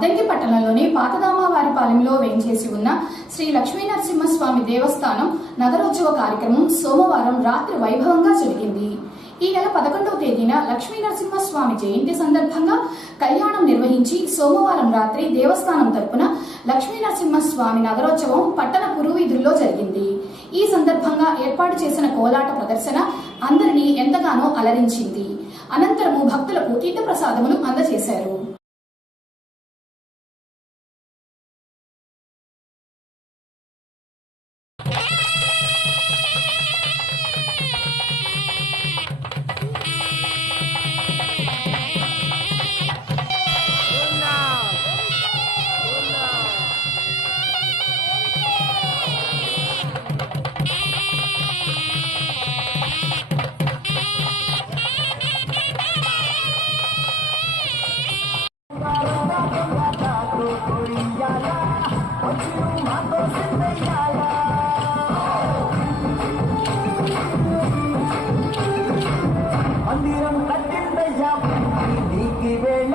అద్దంకి పట్టణంలోని పాతదామవారిపాలెంలో వేంచేసి ఉన్న శ్రీ లక్ష్మీనరసింహస్వామి దేవస్థానం నగరోత్సవ కార్యక్రమం సోమవారం రాత్రి వైభవంగా జరిగింది. ఈ నెల 11వ తేదీన లక్ష్మీనరసింహస్వామి జయంతి సందర్భంగా కళ్యాణం నిర్వహించి సోమవారం రాత్రి దేవస్థానం తరపున లక్ష్మీనరసింహస్వామి నగరోత్సవం పట్టణ పురువీధుల్లో జరిగింది. ఈ సందర్భంగా ఏర్పాటు చేసిన కోలాట ప్రదర్శన అందరినీ ఎంతగానో అలరించింది. అనంతరము భక్తులకు తీర్థప్రసాదములు అందజేశారు. మందిరం కట్టిందయ్యా నీకి వేళ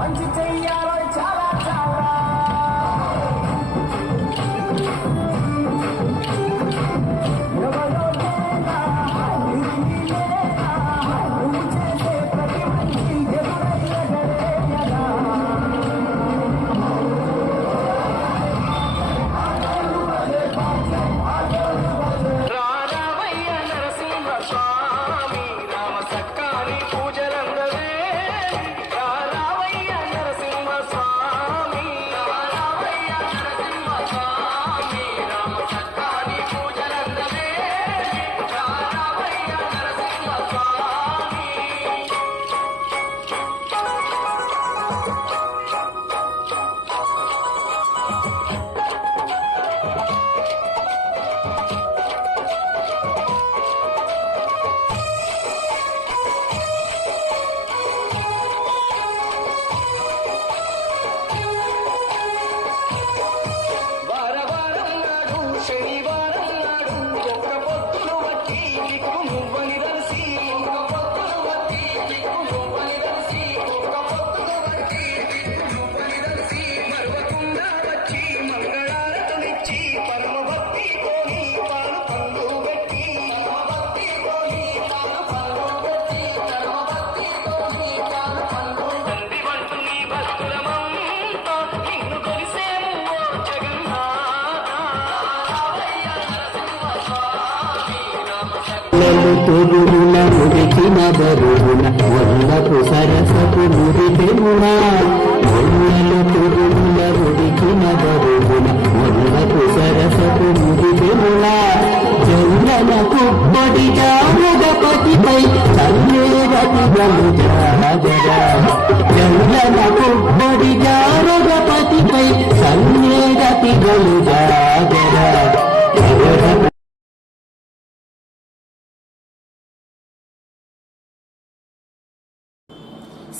మంచి చెయ్యాలో చాలా చాలా ఎవరో నువ్వు చేసే ప్రతి మంచి తొడుగున మురికిన బరువున వల్లపు సరసపు మురిపెమున వల్లలు తొడుగున మురికిన బరువున వల్లపు సరసపు మురిపెమున జల్లన కుప్పటి జాగపతిపై చల్లేరతి గలు జాగరా జల్లన కుప్పటి జాగపతిపై చల్లేరతి గలు జాగరా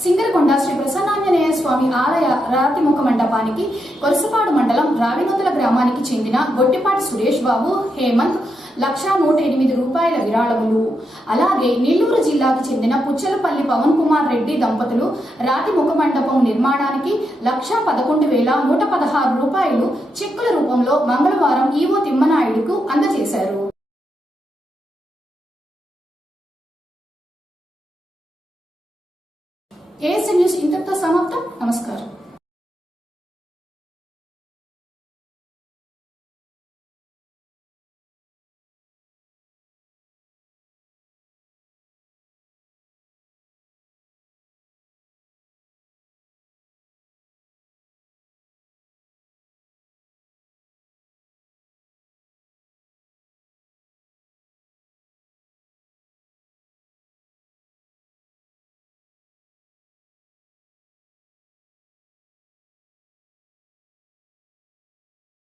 సింగరకొండ శ్రీ ప్రసన్నాంజనేయ స్వామి ఆలయ రాతిముఖ మండపానికి కొరసపాడు మండలం రావినూతల గ్రామానికి చెందిన గొట్టిపాటి సురేష్ బాబు, హేమంత్ 1,108 రూపాయల విరాళములు, అలాగే నెల్లూరు జిల్లాకు చెందిన పుచ్చలపల్లి పవన్ కుమార్ రెడ్డి దంపతులు రాతిముఖ మండపం నిర్మాణానికి 1,11,116 రూపాయలు చెక్కుల రూపంలో మంగళవారం ఈవో తిమ్మనాయుడుకు అందజేశారు.